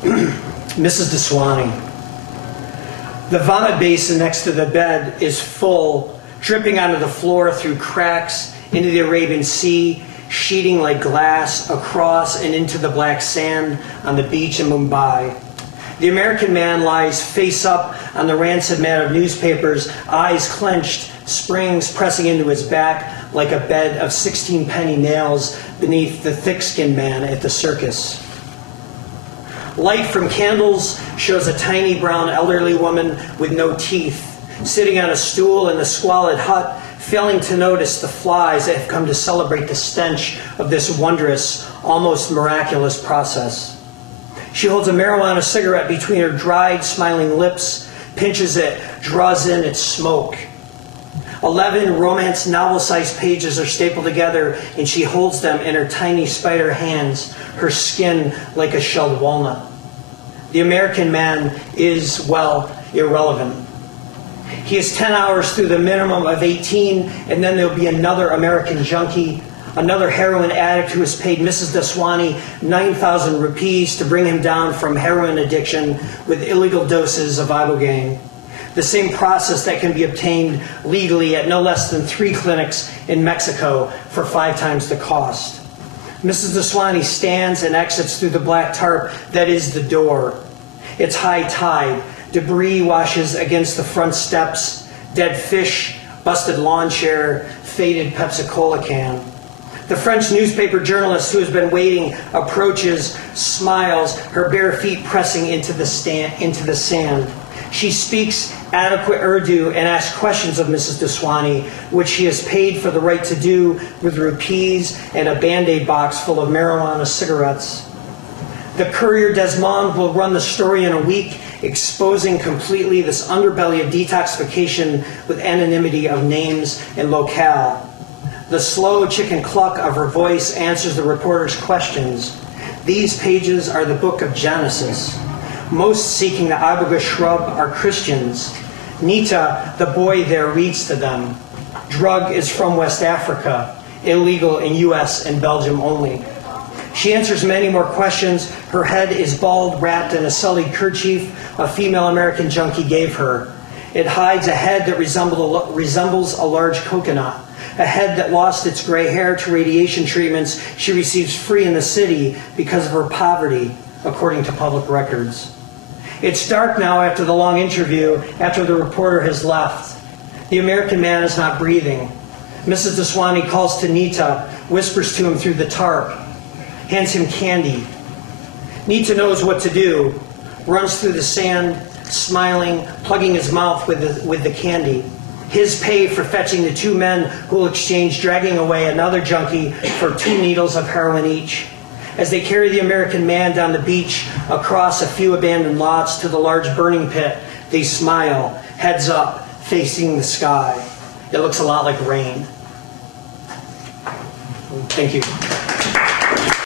Mrs. Daswani. The vomit basin next to the bed is full, dripping onto the floor through cracks into the Arabian Sea, sheeting like glass across and into the black sand on the beach in Mumbai. The American man lies face up on the rancid mat of newspapers, eyes clenched, springs pressing into his back like a bed of 16-penny nails beneath the thick-skinned man at the circus. Light from candles shows a tiny brown elderly woman with no teeth, sitting on a stool in the squalid hut, failing to notice the flies that have come to celebrate the stench of this wondrous, almost miraculous process. She holds a marijuana cigarette between her dried, smiling lips, pinches it, draws in its smoke. 11 romance novel-sized pages are stapled together, and she holds them in her tiny spider hands, her skin like a shelled walnut. The American man is, well, irrelevant. He is 10 hours through the minimum of 18, and then there'll be another American junkie, another heroin addict who has paid Mrs. Daswani 9,000 rupees to bring him down from heroin addiction with illegal doses of ibogaine. The same process that can be obtained legally at no less than 3 clinics in Mexico for 5 times the cost. Mrs. Daswani stands and exits through the black tarp that is the door. It's high tide. Debris washes against the front steps. Dead fish, busted lawn chair, faded Pepsi-Cola can. The French newspaper journalist who has been waiting approaches, smiles, her bare feet pressing into the sand. She speaks adequate Urdu and asks questions of Mrs. Daswani, which she has paid for the right to do with rupees and a Band-Aid box full of marijuana cigarettes. The Courier des Mondes will run the story in a week, exposing completely this underbelly of detoxification with anonymity of names and locale. The slow chicken cluck of her voice answers the reporter's questions. These pages are the book of Genesis. Most seeking the iboga shrub are Christians. Nita, the boy there, reads to them. Drug is from West Africa, illegal in US and Belgium only. She answers many more questions. Her head is bald, wrapped in a sullied kerchief a female American junkie gave her. It hides a head that resembles a large coconut, a head that lost its gray hair to radiation treatments she receives free in the city because of her poverty, according to public records. It's dark now after the long interview, after the reporter has left. The American man is not breathing. Mrs. Daswani calls to Nita, whispers to him through the tarp, hands him candy. Nita knows what to do, runs through the sand, smiling, plugging his mouth with the candy. His pay for fetching the 2 men who will exchange dragging away another junkie for 2 needles of heroin each. As they carry the American man down the beach, across a few abandoned lots to the large burning pit, they smile, heads up, facing the sky. It looks a lot like rain. Thank you.